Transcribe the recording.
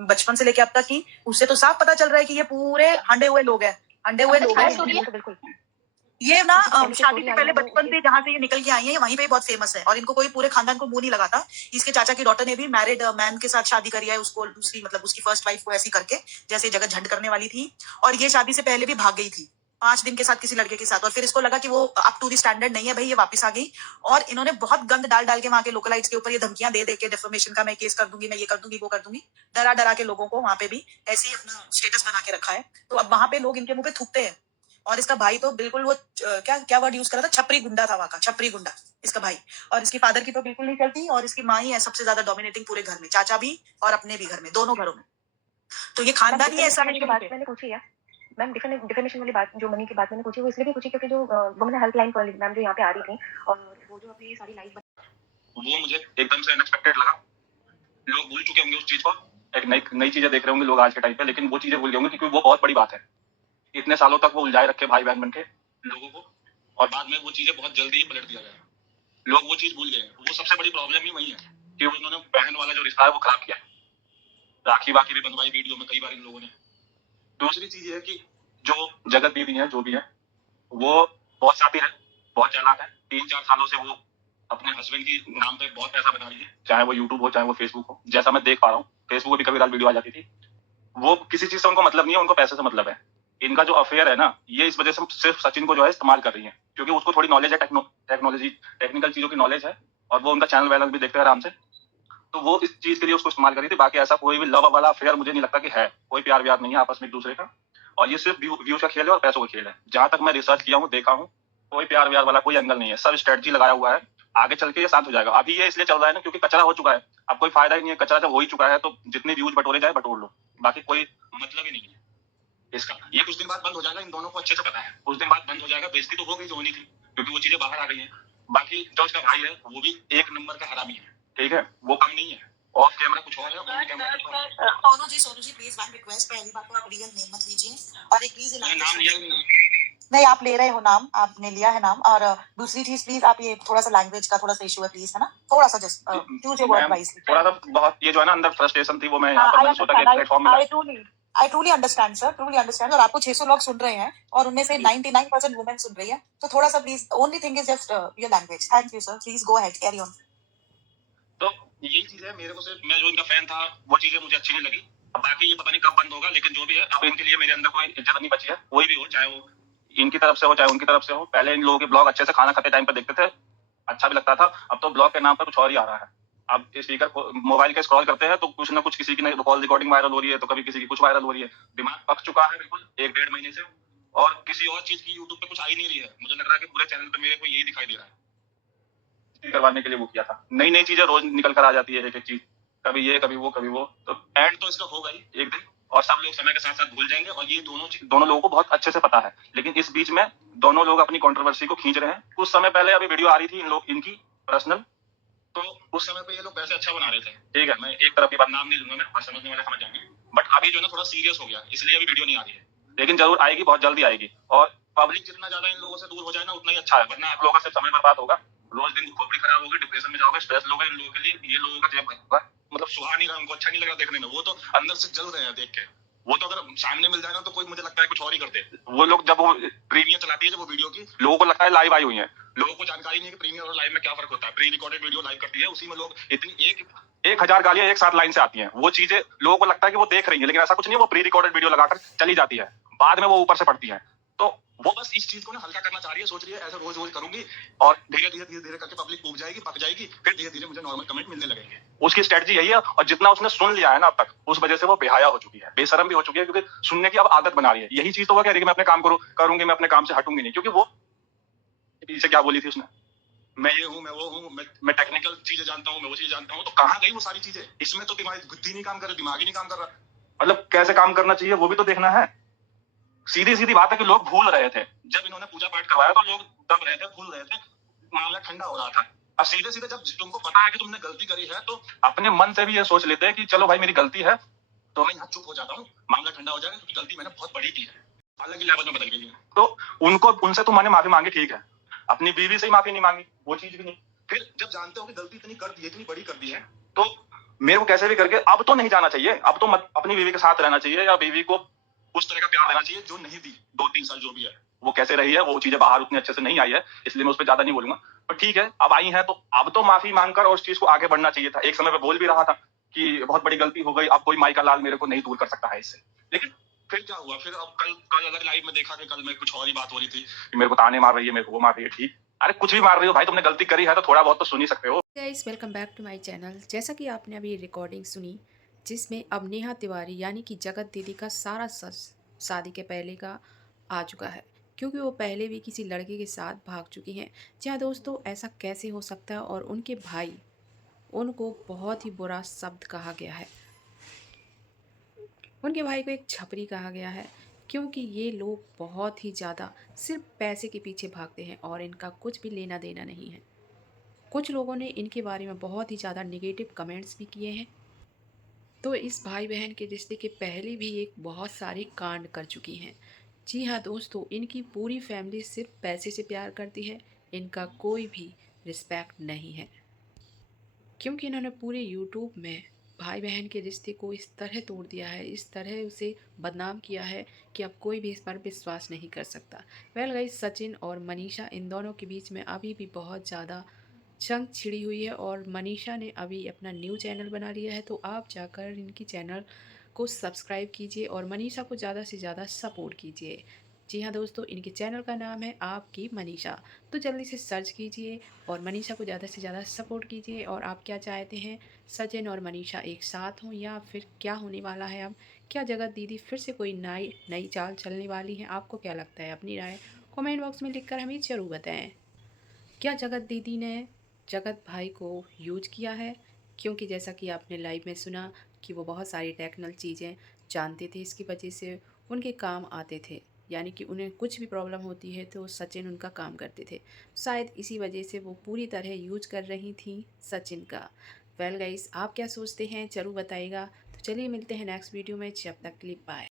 बचपन से लेके अब तक की, उससे तो साफ पता चल रहा है कि ये पूरे हंडे हुए लोग हैं, हंडे हुए लोग हैं। बिल्कुल ये ना शादी से पहले बचपन से जहाँ से ये निकल के आई है, वहीं पे बहुत फेमस है और इनको कोई पूरे खानदान को मुंह नहीं लगाता। इसके चाचा की डॉटर ने भी मैरिड मैन के साथ शादी करी है, उसको दूसरी मतलब उसकी फर्स्ट वाइफ को ऐसी करके, जैसे जगह झंड करने वाली थी। और ये शादी से पहले भी भाग गई थी 5 दिन के साथ किसी लड़के के साथ, और फिर इसको लगा कि वो अप टू दी स्टैंडर्ड नहीं है भाई, ये वापस आ गई। और इन्होंने बहुत गंद डाल डाल के वहां के लोकलाइट्स के ऊपर ये धमकियां दे दे के, डिफॉर्मेशन का मैं केस कर दूंगी, मैं ये कर दूंगी, वो कर दूंगी, डरा डरा के लोगों को वहां पे भी ऐसे ही अपना स्टेटस बना के रखा है। तो अब वहां पे लोग इनके मुंह पे थूकते हैं। और इसका भाई तो बिल्कुल वो क्या क्या वर्ड यूज करा था, छपरी गुंडा था वहां का, छपरी गुंडा इसका भाई। और इसकी फादर की तो बिल्कुल नहीं चलती, और इसकी माँ ही है सबसे ज्यादा डोमिनेटिंग पूरे घर में, चाचा भी और अपने भी घर में, दोनों घरों में। तो ये खानदान ही ऐसा है। बात मैंने पूछी है मैम, डिफेमेशन वाली बात जो मनी की बात मैंने पूछी, वो इसलिए भी पूछी क्योंकि जो वुमेन हेल्पलाइन वाली मैम जो यहाँ पे आ रही थी, और वो जो अपनी सारी लाइफ वो मुझे एकदम से अनएक्सपेक्टेड लगा। लोग भूल चुके होंगे उस चीज को, एक नई चीजें देख रहे होंगे लोग आज के टाइम पे, लेकिन वो चीजें भूल गए होंगे क्योंकि वो बहुत बड़ी बात है। इतने सालों तक वो उलझाए रखे भाई बहन बन के लोगों को, और बाद में वो चीजें बहुत जल्दी ही पलट दिया गया। लोग वो चीज भूल गए। वो सबसे बड़ी प्रॉब्लम ही वही है कि उन्होंने बहन वाला जो रिश्ता है वो खराब किया। राखी बाकी भी बंधवाई वीडियो में कई बार इन लोगों ने। दूसरी चीज ये है कि जो जगत दीदी है, जो भी है, वो बहुत शातिर है, बहुत चालाक है। 3-4 सालों से वो अपने हस्बैंड की नाम पे बहुत पैसा बना रही है, चाहे वो यूट्यूब हो चाहे वो फेसबुक हो। जैसा मैं देख पा रहा हूँ, फेसबुक पे भी कभी रात वीडियो आ जाती थी। वो किसी चीज से उनको मतलब नहीं है, उनको पैसे से मतलब है। इनका जो अफेयर है ना, ये इस वजह से सिर्फ सचिन को जो है इस्तेमाल कर रही है, क्योंकि उसको थोड़ी नॉलेज है, टेक्नोलॉजी टेक्निकल चीजों की नॉलेज है, और वो उनका चैनल वैनल भी देखते हैं आराम से। तो वो इस चीज के लिए उसको इस्तेमाल करी थी। बाकी ऐसा कोई भी लव वाला अफेयर मुझे नहीं लगता कि है, कोई प्यार व्यार नहीं है आपस में एक दूसरे का। और ये सिर्फ व्यूज का खेल है और पैसों का खेल है। जहां तक मैं रिसर्च किया हूँ, देखा हूँ, कोई प्यार व्यार वाला कोई एंगल नहीं है, सब स्ट्रेटजी लगाया हुआ है। आगे चल के ये शांत हो जाएगा। अभी ये इसलिए चल रहा है ना क्योंकि कचरा हो चुका है, अब कोई फायदा ही नहीं है। कचरा जब हो ही चुका है तो जितने व्यूज बटोरे जाए बटोर लो, बाकी कोई मतलब ही नहीं है इसका। ये कुछ दिन बाद बंद हो जाएगा, इन दोनों को अच्छे से पता है। कुछ दिन बाद बंद हो जाएगा। बेइज्जती तो हो गई जो होनी थी, क्योंकि वो चीजें बाहर आ गई है। बाकी जो उसका भाई है वो भी एक नंबर का हरामी है, ठीक है, वो कम नहीं है। ऑफ कैमरा कुछ और है, ऑन कैमरा कुछ और है। Sonu ji please one request, पहली बात तो आप रियल नेम मत लीजिए, और एक प्लीज नाम लिया नहीं, आप ले रहे हो नाम, आपने लिया है नाम। और दूसरी चीज प्लीज, आप ये थोड़ा सा लैंग्वेज का थोड़ा सा इशू है प्लीज, है ना, थोड़ा सा just choose your word wisely. थोड़ा सा बहुत ये जो है ना अंदर फ्रस्ट्रेशन थी, वो मैं यहाँ पर मैंने सोचा कि प्लेटफॉर्म मिला। I truly understand sir, truly understand। और आपको 600 लोग सुन रहे हैं और उनमें से 99% वुमेन सुन रही है, तो थोड़ा सा please, only thing is just your language. Thank you sir, please go ahead, carry on. तो यही चीज है, मेरे को सिर्फ, मैं जो इनका फैन था वो चीजें मुझे अच्छी नहीं लगी। अब बाकी ये पता नहीं कब बंद होगा, लेकिन जो भी है अब इनके लिए मेरे अंदर कोई इज्जत नहीं बची है। कोई भी हो, चाहे वो इनकी तरफ से हो चाहे उनकी तरफ से हो। पहले इन लोगों के ब्लॉग अच्छे से खाना खाते टाइम पर देखते थे, अच्छा भी लगता था। अब तो ब्लॉग के नाम पर कुछ और ही आ रहा है। अब स्पीकर मोबाइल के स्क्रॉल करते हैं तो कुछ ना कुछ किसी की कॉल रिकॉर्डिंग वायरल हो रही है, तो कभी किसी की कुछ वायरल हो रही है। दिमाग पक चुका है बिल्कुल 1-1.5 महीने से, और किसी और चीज की यूट्यूब पे कुछ आई नहीं रही है। मुझे लग रहा है कि पूरे चैनल पे मेरे को यही दिखाई दे रहा है। करवाने के लिए वो किया था। नई नई चीजें रोज निकल कर आ जाती है, एक एक चीज, कभी ये कभी वो कभी वो। तो एंड तो इसका होगा ही एक दिन, और सब लोग समय के साथ साथ भूल जाएंगे। और ये दोनों लोगों को बहुत अच्छे से पता है, लेकिन इस बीच में दोनों लोग अपनी कंट्रोवर्सी को खींच रहे हैं। कुछ समय पहले अभी वीडियो आ रही थी इनकी पर्सनल, तो उस समय पे ये लोग पैसे अच्छा बना रहे थे, ठीक है, मैं एक तरफ की बात नाम नहीं लूंगा मैं, और समझने वाले समझ जाएंगे। बट अभी जो है ना थोड़ा सीरियस हो गया, इसलिए अभी वीडियो नहीं आ रही है, लेकिन जरूर आएगी, बहुत जल्दी आएगी। और पब्लिक जितना ज्यादा इन लोगों से दूर हो जाए ना, उतना ही अच्छा है, वरना आप लोगों का सिर्फ समय बर्बाद होगा। रोज दिन खोपड़ी खराब होगी, डिप्रेशन में जाओगे, स्ट्रेस लोगे। इन लोगों के लिए ये लोगों का जेब होगा, मतलब सुहा नहीं रहा, उनको अच्छा नहीं लगा देखने में। वो तो अंदर से जल रहे हैं देख के। वो तो अगर सामने मिल जाएगा तो कोई, मुझे लगता है कुछ और ही करते। वो लोग जब वो प्रीमियर चलाती है जब वो वीडियो की, लोगों को लगता है लाइव आई हुई है। लोगों को जानकारी नहीं है कि प्रीमियर और लाइव में क्या फर्क होता है। प्री रिकॉर्डेड वीडियो लाइव करती है, उसी में लोग इतनी 1000 गालियां एक साथ लाइन से आती हैं। वो चीजें लोगों को लगता है कि वो देख रही है, लेकिन ऐसा कुछ नहीं है। वो प्री रिकॉर्डेड वीडियो लगाकर चली जाती है, बाद में वो ऊपर से पड़ती है। तो वो बस इस चीज को ना हल्का करना चाह रही है, सोच रही है ऐसा रोज रोज करूंगी और धीरे धीरे करके पब्लिक उग जाएगी, पक जाएगी, फिर धीरे धीरे मुझे नॉर्मल कमेंट मिलने लगेंगे। उसकी स्ट्रेटजी यही है, और जितना उसने सुन लिया है ना अब तक, उस वजह से वो बेहया हो चुकी है, बेशरम भी हो चुकी है, क्योंकि सुनने की अब आदत बना रही है। यही चीज तो वो कह रही है कि मैं अपने काम करूंगी, मैं अपने काम से हटूंगी नहीं। क्योंकि वो पीछे क्या बोली थी उसने, मैं ये हूँ, मैं वो हूँ, मैं टेक्निकल चीजें जानता हूँ, मैं वो चीजें जानता हूँ। तो कहाँ गई वो सारी चीजें? इसमें तो तुम्हारी बुद्धि नहीं काम कर रही, दिमाग ही नहीं काम कर रहा। मतलब कैसे काम करना चाहिए वो भी तो देखना है। सीधी सीधी बात है कि लोग भूल रहे थे, जब इन्होंने पूजा पाठ करवाया तो लोग दब रहे थे, भूल रहे थे, मामला ठंडा हो रहा था। अब सीधे सीधे जब तुमको पता है कि तुमने गलती करी है, तो अपने मन से भी ये सोच लेते हैं कि चलो भाई मेरी गलती है, तो मैं यहाँ चुप हो जाता हूँ, मामला ठंडा हो जाएगा, क्योंकि गलती मैंने बहुत बड़ी की है, अलग ही लेवल में बदल गई है। तो उनसे तो मैंने माफी मांगी, ठीक है, अपनी बीवी से ही माफी नहीं मांगी, वो चीज भी नहीं। फिर जब जानते हो कि गलती इतनी कर दी है, इतनी बड़ी कर दी है, तो मेरे को कैसे भी करके अब तो नहीं जाना चाहिए, अब तो मत अपनी बीवी के साथ रहना चाहिए या बीवी को उस तरह का प्यार देना चाहिए जो नहीं दी 2-3 साल जो भी है। वो कैसे रही है, वो चीज़ें बाहर उतने अच्छे से नहीं आई है, इसलिए मैं उस पे ज़्यादा नहीं बोलूँगा। पर ठीक है, अब आई हैं तो अब तो माफ़ी माँगकर और उस चीज़ को आगे बढ़ना चाहिए था। एक समय पे बोल भी रहा था कि बहुत बड़ी गलती हो गई, अब कोई माई का लाल मेरे को नहीं दूर कर सकता है इससे। लेकिन फिर क्या हुआ? फिर अब कल कल अगर लाइव में देखा कि कल मैं कुछ और ही बात हो रही थी कि मेरे को ताने मार रही है, मेरे को वो मार रही है, ठीक। अरे कुछ भी मार रही हो भाई, तुमने गलती करी है तो थोड़ा बहुत तो सुन ही सकते हो। Guys welcome back to my channel. जैसा कि आपने अभी रिकॉर्डिंग सुनी जिसमें अब नेहा तिवारी यानी कि जगत दीदी का सारा सच शादी के पहले का आ चुका है, क्योंकि वो पहले भी किसी लड़के के साथ भाग चुकी हैं। जी हाँ दोस्तों, ऐसा कैसे हो सकता है। और उनके भाई, उनको बहुत ही बुरा शब्द कहा गया है। उनके भाई को एक छपरी कहा गया है, क्योंकि ये लोग बहुत ही ज़्यादा सिर्फ पैसे के पीछे भागते हैं और इनका कुछ भी लेना देना नहीं है। कुछ लोगों ने इनके बारे में बहुत ही ज़्यादा नेगेटिव कमेंट्स भी किए हैं। तो इस भाई बहन के रिश्ते के पहले भी एक बहुत सारे कांड कर चुकी हैं। जी हाँ दोस्तों, इनकी पूरी फैमिली सिर्फ पैसे से प्यार करती है, इनका कोई भी रिस्पेक्ट नहीं है, क्योंकि इन्होंने पूरे यूट्यूब में भाई बहन के रिश्ते को इस तरह तोड़ दिया है, इस तरह उसे बदनाम किया है कि अब कोई भी इस पर विश्वास नहीं कर सकता। वेल गाइस, सचिन और मनीषा इन दोनों के बीच में अभी भी बहुत ज़्यादा जंग छिड़ी हुई है और मनीषा ने अभी अपना न्यू चैनल बना लिया है। तो आप जाकर इनकी चैनल को सब्सक्राइब कीजिए और मनीषा को ज़्यादा से ज़्यादा सपोर्ट कीजिए। जी हाँ दोस्तों, इनके चैनल का नाम है आपकी मनीषा। तो जल्दी से सर्च कीजिए और मनीषा को ज़्यादा से ज़्यादा सपोर्ट कीजिए। और आप क्या चाहते हैं, सचिन और मनीषा एक साथ हों या फिर क्या होने वाला है अब? क्या जगत दीदी फिर से कोई नई चाल चलने वाली है? आपको क्या लगता है? अपनी राय कमेंट बॉक्स में लिखकर हमें ज़रूर बताएं। क्या जगत दीदी ने जगत भाई को यूज किया है? क्योंकि जैसा कि आपने लाइव में सुना कि वो बहुत सारी टेक्निकल चीज़ें जानते थे, इसकी वजह से उनके काम आते थे। यानी कि उन्हें कुछ भी प्रॉब्लम होती है तो सचिन उनका काम करते थे। शायद इसी वजह से वो पूरी तरह यूज कर रही थी सचिन का। वेल गाइस, आप क्या सोचते हैं ज़रूर बताइएगा। तो चलिए मिलते हैं नेक्स्ट वीडियो में, जब तक के लिए बाय।